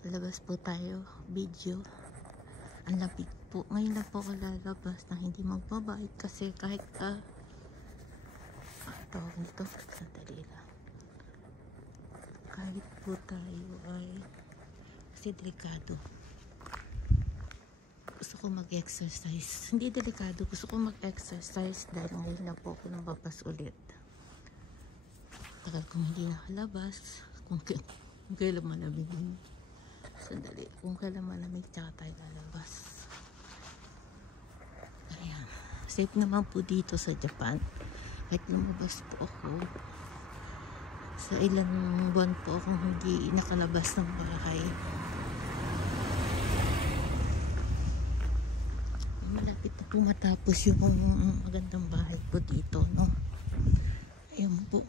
Labas po tayo, video. Ang lapit po. Ngayon na po ako lalabas na hindi magbabait kasi kahit tawag nito, sandali lang. Kahit po tayo ay kasi delikado. Gusto ko mag-exercise. Hindi delikado, gusto ko mag-exercise dahil ngayon na po ako nababas ulit. Tagal kong hindi nakalabas. Kung kailan malamig. Sandali, kung kailan malamig tsaka tayo lalabas. Ayan. Safe naman po dito sa Japan. Kahit lumabas po ako. Sa ilang buwan po akong hindi nakalabas ng bahay. Malapit na po matapos yung magandang bahay po dito, no? Ayan po.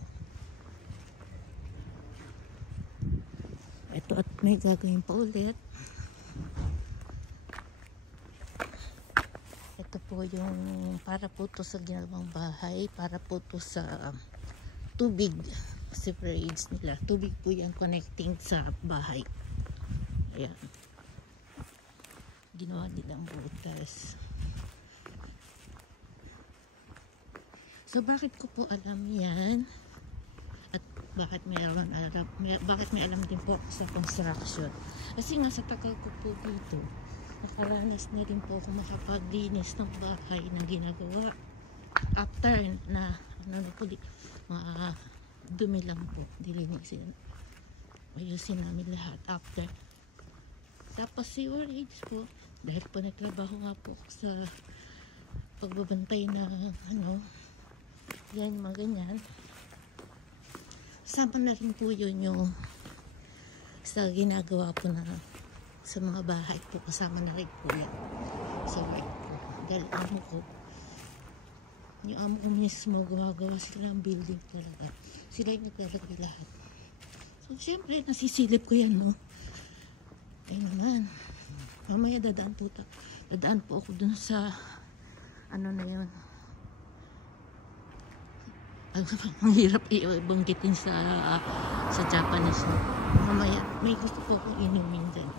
Ito at may gagawin pa ulit. Ito po yung para po to sa ginawang bahay, para po to sa tubig, sewerage nila. Tubig po yan connecting sa bahay. Ayan. Ginawa nilang butas. So bakit ko po alam yan? At bakit may alam din po ako sa construction? Kasi nga sa tagal ko po dito, nakaranas na rin po ako makapaglinis ng bahay na ginagawa. After na mga dumi lang po, dilinisin. Ayusin namin lahat after. Tapos sewerage po, dahil po nagtrabaho nga po sa pagbabantay na yan, mga ganyan. Sama na rin po yun yung sa ginagawa po na sa mga bahay po, kasama na rin po yan sa work po. Dahil yung amo ko mismo gumagawa sila ng building talaga. Sila yung naglalagay lahat. So syempre nasisilip ko yan, no? Ayun naman, mamaya dadaan po ako dun sa na yun. Ang hirap ibanggitin sa Japanese, no? Mamaya may gusto po akong inumin dyan,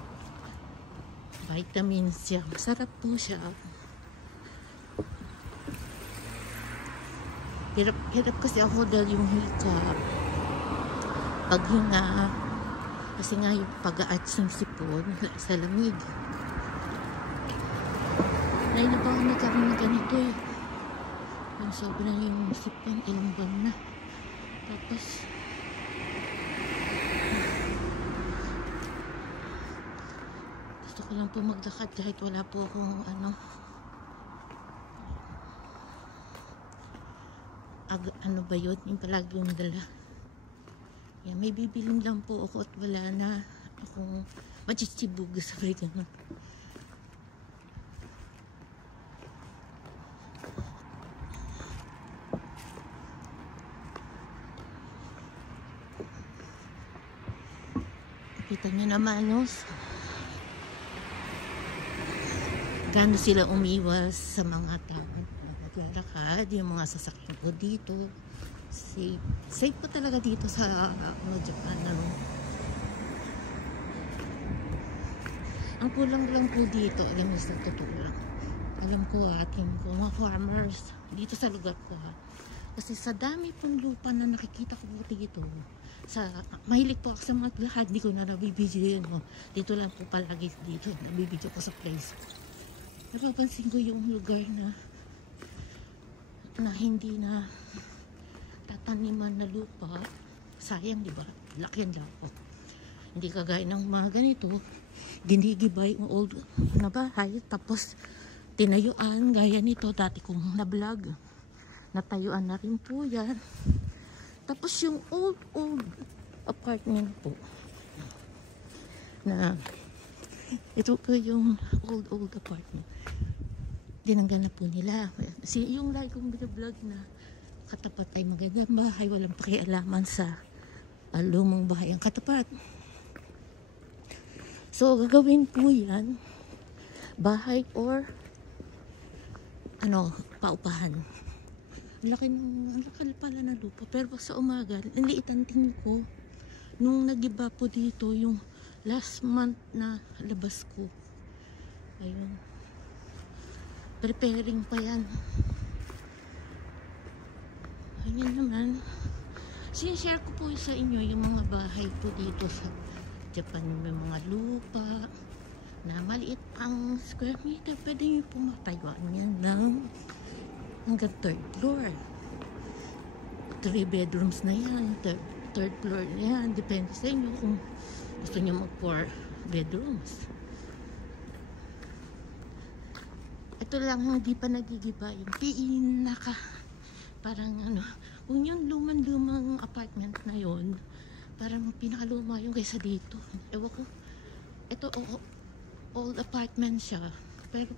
vitamins siya, masarap po siya. Hirap kasi ako dahil yung hikap, paghinga, kasi nga yung pag-aats ng sipon sa lamig. Ngayon na ba ako nagkaroon ng ganito eh. Yung sobra na yung sipon, ilang buwan na. Tapos gusto ko lang po maglakad kahit wala po akong ano ba yun, yung palagi yung dala. Yan, may bibiling lang po ako at wala na akong machichibug sa ganun. Kita nyo naman, no? Gano'n sila umiwas sa mga tao naglalakad, yung mga sasakyan ko dito. Safe po talaga dito sa Japan, ano? Ang kulang lang po dito, alam mo sa totoo lang. Alam ko yung mga farmers dito sa lugar ko, kasi sa dami pong lupa na nakikita ko po dito, mahilig po ako sa mga lahat, di ko na nabibidyo yun, no? Dito lang po palagi dito, nabibidyo ko sa place. Napapansin ko yung lugar na hindi na tataniman na lupa. Sayang, di ba? Laki ang lupa. Hindi kagaya ng mga ganito, ginigibay yung old na bahay, tapos tinayuan, gaya nito, dati kong na-vlog. Natayuan na rin po yan. Tapos yung old apartment po, na ito po yung old apartment, dinanggal na po nila. Kasi yung like kong vlog na katapat ay magandang bahay, walang pakialaman sa lumang bahay ang katapat. So gagawin po yan bahay or paupahan. Laki pala na lupa, pero sa umaga naliitan tingin ko nung nagiba po dito yung Last month na labas ko. Ayun. Preparing pa yan. Ayan naman. Sinishare ko po sa inyo yung mga bahay po dito sa Japan. May mga lupa na maliit ang square meter. Pwede nyo po matayuan yan lang hanggang 3rd floor. 3 bedrooms na yan. 3rd floor na yan. Depende sa inyo kung gusto nyo mag 4 bedrooms. Ito lang hindi pa nagigiba yung pinaka parang ano, kung yung lumang apartment na yon, parang pinakaluma yung kaysa dito. Ewan ko, ito old apartment siya, pero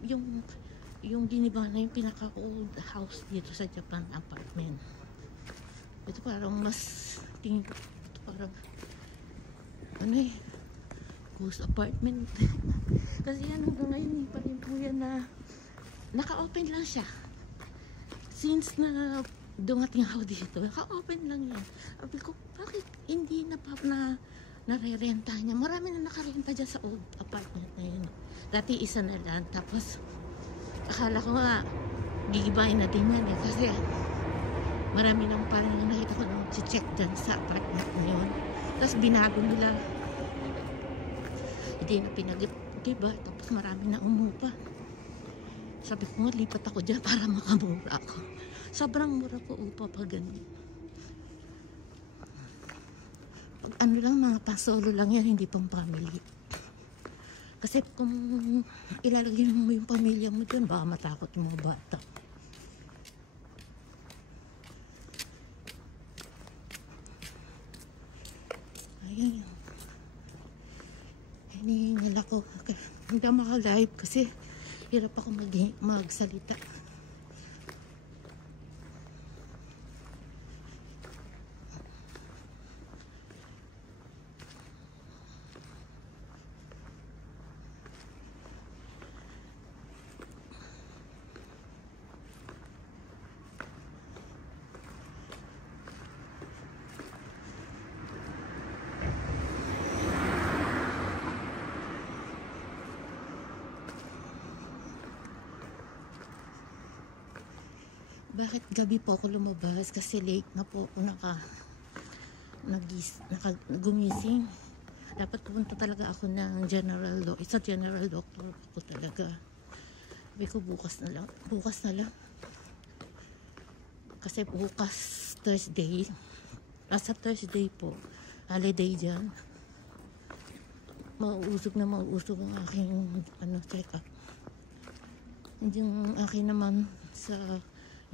yung giniba na yung pinaka old house dito sa Japan apartment. Ito parang mas tingin ko, ito parang ano eh, ghost apartment. Kasi yan hanggang ngayon hindi pa rin po yan na naka-open lang siya. Since na dumating ako dito, naka-open lang yan. Sabi ko, bakit hindi na nare-renta niya? Marami na nakarenta dyan sa old apartment na yun. Dati isa na lang, tapos akala ko nga gigibahin na din yan eh, kasi marami nang parang nakita ko nang check dyan sa apartment na yun. Tapos binago nila, hindi na pinag-iba, tapos marami na umupa. Sabi ko nga, lipat ako dyan para makamura ako. Sobrang mura po upa pag ganun. Pag ano lang, mga pasolo lang yan, hindi pang family. Kasi kung ilalagay mo yung pamilya mo dyan, baka matakot yung mga bata. Ayan. Hinihingal ako. Hindi ako maka-live kasi hirap ako magsalita. Bakit gabi po ako lumabas? Kasi late na po ako gumising. Dapat pupunta talaga ako ng general doctor. Isa general doctor ako talaga. Sabi ko bukas na lang. Kasi bukas Thursday. Sa Thursday po, holiday dyan. Mauusog ang aking check-up. Yung akin naman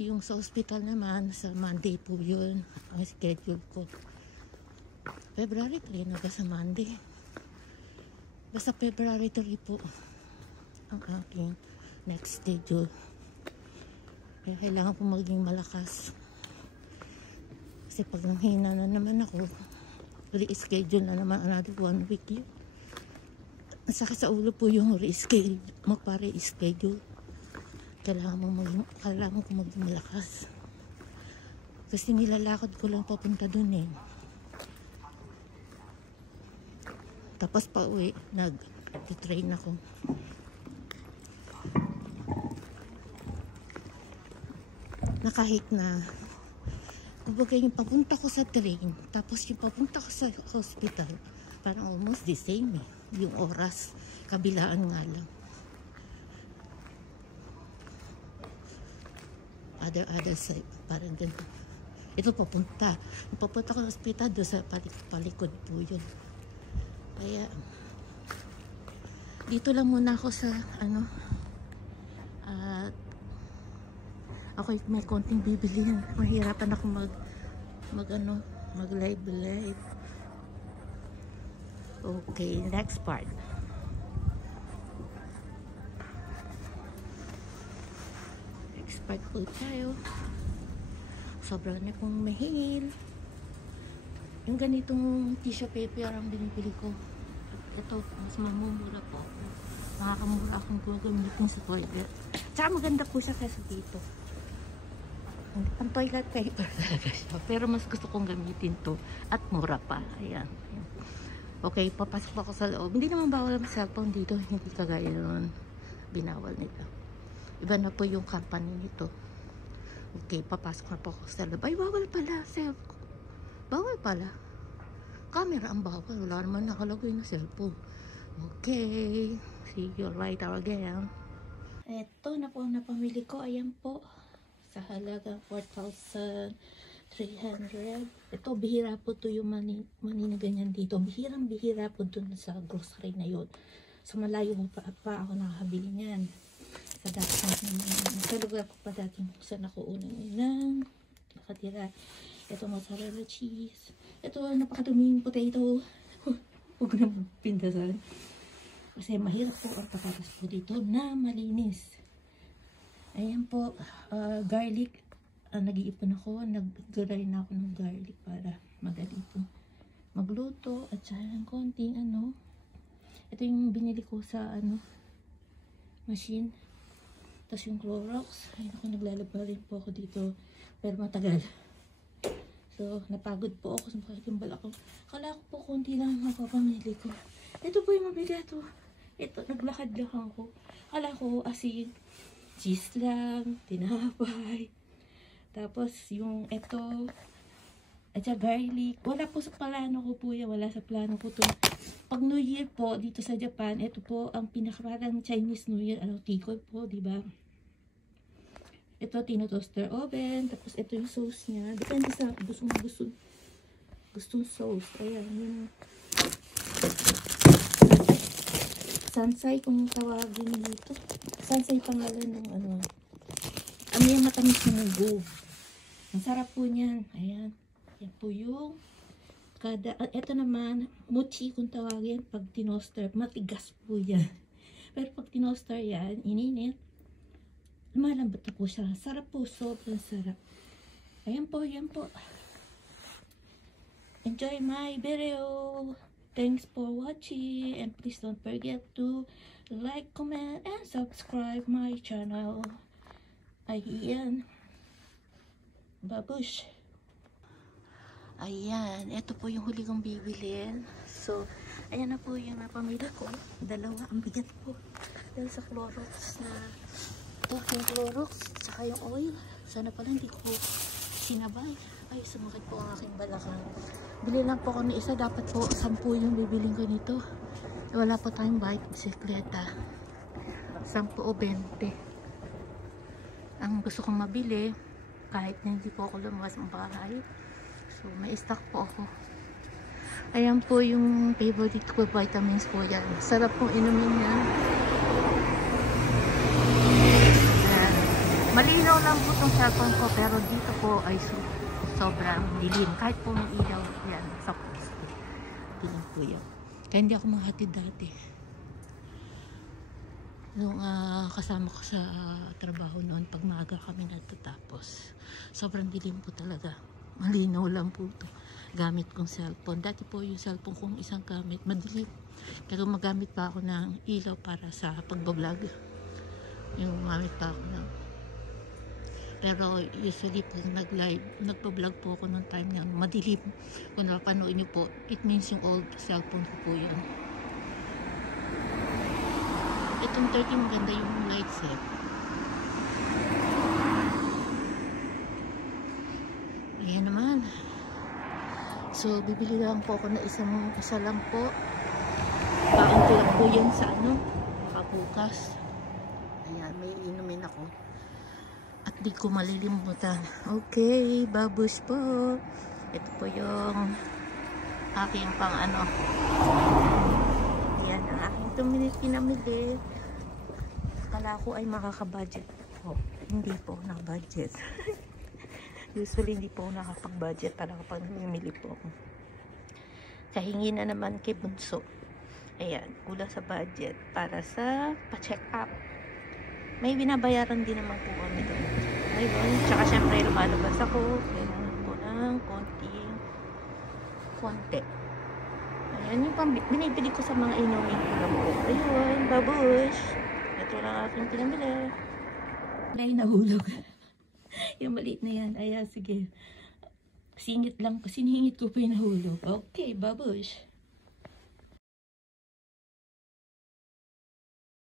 yung sa hospital naman, sa Monday po yun, ang schedule ko. February 3, sa Monday. Basta February 3 po, ang aking next schedule. Kaya kailangan po maging malakas. Kasi pag nanghina na naman ako, re-schedule na naman another 1 week yun. Masakit sa ulo po yung magpa-re-schedule. Kailangan ko maging malakas. Kasi nilalakad ko lang papunta dun eh. Tapos pa uwi, nag-train ako. Na kahit na kumbaga yung papunta ko sa train, tapos yung papunta ko sa hospital, parang almost the same eh. Yung oras, kabilaan nga lang. Other side, parang ganun. Ito papunta ko sa hospital, doon sa palikod po yun. Kaya dito lang muna ako sa ako may konting bibilihin. Mahirapan ako mag live. Okay, next part. Part po tayo. Sobrang na pong mahil. Yung ganitong tissue paper ang binibili ko. Ito, mas mamumura po. Nakakamura akong gagamitin sa toilet. Tsaka maganda po siya kaysa dito. Ang toilet paper talaga siya. Pero mas gusto kong gamitin to. At mura pa. Ayan. Okay, papasok po ako sa loob. Hindi naman bawal ang cellphone dito. Hindi kagaya nun. Binawal nila. Iba na po yung company nito. Okay, papasok na po ako sa loob. Ay, bawal pala. Bawal pala. Camera ang bawal. Wala naman nakalagay na cellphone. Okay. See you later again. Ito na po napamili ko. Ayan po. Sa halagang 4,300. Ito, bihira po to yung mani na ganyan dito. Bihira po dun sa grocery na yun. Sa malayo pa ako nakakabili niyan. Sa lugar ko pa dating saan ako unang nakatira. Ito, mozzarella cheese. Ito, napakaduming potato. Huwag na pindasan. Kasi mahirap po ang patatas po dito na malinis. Ayan po, garlic. Nag-iipon ako. Nag-gray na ako ng garlic para madali po magluto. At saka ng konting ito yung binili ko sa machine. Tapos yung Clorox. Ayun ako, naglalaba rin po ako dito. Pero matagal. So, napagod po ako sa makikita yung balak ko. Kala ko po konti lang mapapamili ko. Ito po yung mabigat. Ito, naglakad lang ako. Kala ko asin, cheese lang, tinapay. Tapos yung ito, at saka garlic. Wala po sa plano ko po yan. Wala sa plano ko to. Pag New Year po, dito sa Japan, ito po ang pinakaparang Chinese New Year. Tikoy po, diba? Ito, tino-toaster oven. Tapos, ito yung sauce niya. Depende sa gustong sauce. Ayan, yun. Sansay, kung tawagin dito. Sansay pangalan ng Ayan, matamis na mugo. Ang sarap po niyan. Ayan. Yan po yung ito naman, mochi kung tawagin. Pag tinoaster, matigas po yan. Pero pag tinoaster yan, ininit. Malambot na po siya. Sarap po, sobrang sarap. Ayan po, yan po. Enjoy my video. Thanks for watching. And please don't forget to like, comment, and subscribe my channel. Ayan. Babush. Ayan. Ito po yung huli kong bibilin. So, ayan na po yung napamili ko. Dalawa. Ang bigat po. Dahil sa Clorox na yung Clorox, tsaka yung oil. Sana pala hindi ko sinabay. Ay, sumakit po ang aking balakang. Bili lang po ako ng isa. Dapat po 10 yung bibiling ko nito. Wala po tayong bike, bisikleta. 10 o 20. Ang gusto kong mabili, kahit na hindi po ako lumabas ng bahay. So, may stock po ako. Ayan po yung favorite ko, vitamins po yan. Sarap pong inumin yan. Malinaw lang po itong cellphone ko, pero dito po ay sobrang dilim. Kahit po may ilaw yan sa post. Dilim po yan. Kaya hindi ako mahatid dati. Nung kasama ko sa trabaho noon, pag maaga kami natatapos. Sobrang dilim po talaga. Malinaw lang po ito. Gamit kong cellphone. Dati po yung cellphone kong isang gamit, madilim. Pero magamit pa ako ng ilaw para sa pagbablog. Yung gamit pa ako ng pero usually pag nag-live, nagpa-vlog po ako ng time na madilim. Kung napanood nyo po, it means yung old cellphone ko po yun. Itong 30 maganda yung light set. Ayan naman. So, bibili lang po ako na isa lang po. Baon ko lang po yun sa makabukas. Ayan, may inumin ako. At di ko malilimutan. Okay, babush po. Ito po yung aking pang Yan ang aking pinamili. Kala ko ay makaka-budget po. Hindi po na-budget. Usually hindi po nakapag-budget para kapag namimili po ako. Kahingi na naman kay Bunso. Ayan, kulang sa budget para sa pa-check up. May binabayaran din naman po kami doon. Ayun, tsaka syempre lumalabas ako. Kailangan po ng konti. Ayan yung binibili ko sa mga inumin ko lang po. Ayun, babush. Ito lang aking pinamili. Ay, nahulog. Yung maliit na yan. Ayan, sige. Singit lang. Sinihingit ko po yung nahulog. Okay, babush.